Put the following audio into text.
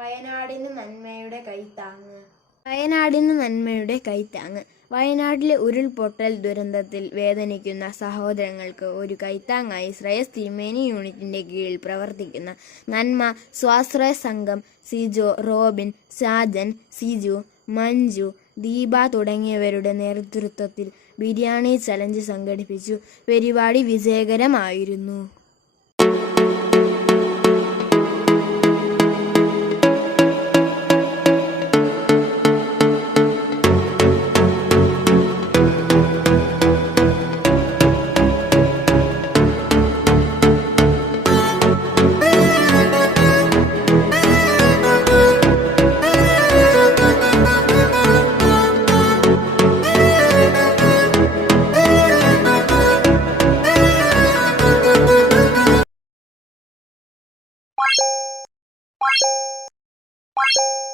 വയനാടിന് നന്മയുടെ കൈത്താങ്ങ്. വയനാടിന് നന്മയുടെ കൈത്താങ്ങ്. വയനാട്ടിലെ ഉരുൾപൊട്ടൽ ദുരന്തത്തിൽ വേദനിക്കുന്ന സഹോദരങ്ങൾക്ക് ഒരു കൈത്താങ്ങായി ശ്രേയസ് തിരുമേനി യൂണിറ്റിന്റെ കീഴിൽ പ്രവർത്തിക്കുന്ന നന്മ സ്വാശ്രയ സംഘം സിജോ, റോബിൻ, സാജൻ, സിജു, മഞ്ജു, ദീപ തുടങ്ങിയവരുടെ നേതൃത്വത്തിൽ ബിരിയാണി ചലഞ്ച് സംഘടിപ്പിച്ചു. പരിപാടി വിജയകരമായിരുന്നു. Bye.